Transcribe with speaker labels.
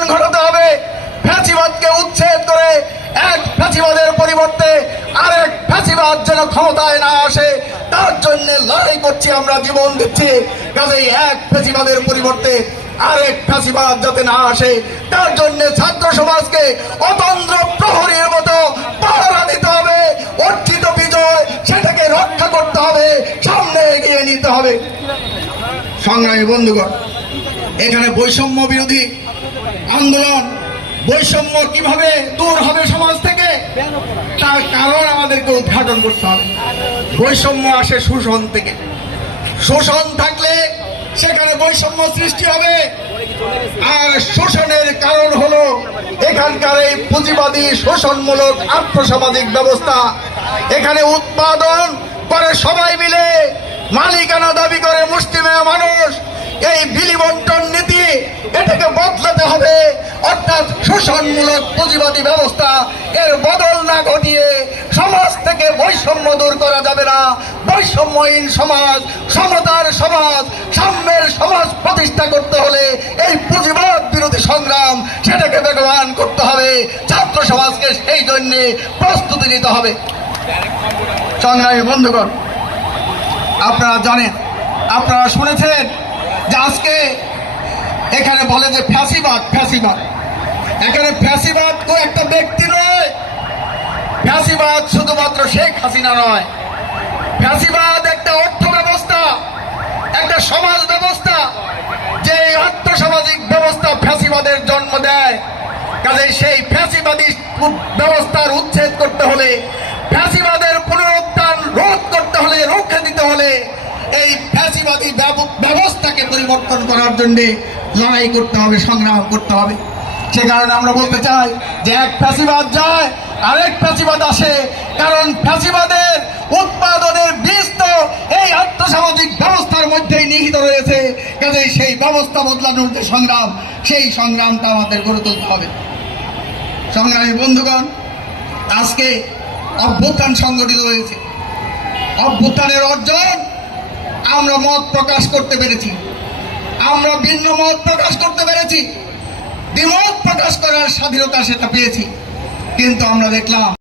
Speaker 1: পতন ঘটাতে হবে। ফ্যাসিবাদকে উচ্ছেদ করে এক ফ্যাসিবাদের পরিবর্তে আরেক ফ্যাসিবাদ যেন ক্ষমতায় না আসে, তার জন্য লড়াই করছি আমরা, জীবন দিচ্ছি। কাজেই এক ফ্যাসিবাদের পরিবর্তে আরেক ফ্যাসিবাদ যাতে না আসে, তার জন্য ছাত্র সমাজকে অতন্ত্র প্রহরীর মতো পাহারা দিতে হবে। অর্জিত বিজয় সেটাকে রক্ষা করতে হবে, সামনে এগিয়ে নিতে হবে। সংগ্রামী বন্ধুগণ, এখানে বৈষম্য বিরোধী আন্দোলন, বৈষম্য কীভাবে দূর হবে সমাজ থেকে, তার কারণ আমাদেরকে উদ্ঘাটন করতে হবে। বৈষম্য আসে শোষণ থেকে। শোষণ থাকলে সেখানে বৈষম্য সৃষ্টি হবে। আর শোষণের কারণ হলো এখানকার এই পুঁজিবাদী, শোষণমূলক, আর্থসামাজিক ব্যবস্থা। এখানে উৎপাদন করে সবাই মিলে, মালিকানা দাবি করে মুসলিমের মানুষ। এই বিলি বন্টন নীতি এটাকে বদলাতে হবে অর্থাৎ শোষণমূলক পুঁজিবাদী ব্যবস্থা, এর বদল না ঘটিয়ে সমাজ থেকে বৈষম্য দূর করা যাবে না। বৈষম্যহীন সমাজ, সমতার সমাজ, সাম্যের সমাজ প্রতিষ্ঠা করতে হলে এই পুঁজিবাদ বিরোধী সংগ্রাম সেটাকে বেগবান করতে হবে। ছাত্র সমাজকে সেই জন্য প্রস্তুতি নিতে হবে। সংগ্রামী বন্ধুগণ, আপনারা জানেন, আপনারা শুনেছেন যে আজকে এখানে বলে যে ফ্যাসিবাদ ফ্যাসিবাদ। এখানে ফ্যাসিবাদ তো একটা ব্যক্তি নয়। ফ্যাসিবাদ শুধুমাত্র শেখ হাসিনা নয়। ফ্যাসিবাদ একটা অর্থ ব্যবস্থা একটা সমাজ ব্যবস্থা, যে আর্থসামাজিক ব্যবস্থা ফ্যাসিবাদের জন্ম দেয়। কাজে সেই ফ্যাসিবাদী ব্যবস্থার উচ্ছেদ করতে হলে, ফ্যাসিবাদের পুনরুত্থান রোধ করতে হলে, রুখে দিতে হলে এই ফ্যাসিবাদী ব্যবস্থাকে পরিবর্তন করার জন্য লড়াই করতে হবে, সংগ্রাম করতে হবে। সে কারণে আমরা বলতে চাই যে এক ফ্যাসিবাদ যায়, আরেক ফ্যাসিবাদ আসে। কারণ ফ্যাসিবাদের উৎপাদনের বীজ তো এই আর্থসামাজিক ব্যবস্থার মধ্যেই নিহিত রয়েছে। কাজেই সেই ব্যবস্থা বদলানোর যে সংগ্রাম, সেই সংগ্রামটা আমাদের গড়ে তুলতে হবে। সংগ্রামী বন্ধুগণ, আজকে অভ্যুত্থান সংগঠিত হয়েছে। অভ্যুত্থানের অর্জন আমরা মত প্রকাশ করতে পেরেছি। আমরা ভিন্ন মত প্রকাশ করতে পেরেছি। দ্বিমত প্রকাশ করার স্বাধীনতা সেটা পেয়েছি। কিন্তু আমরা দেখলাম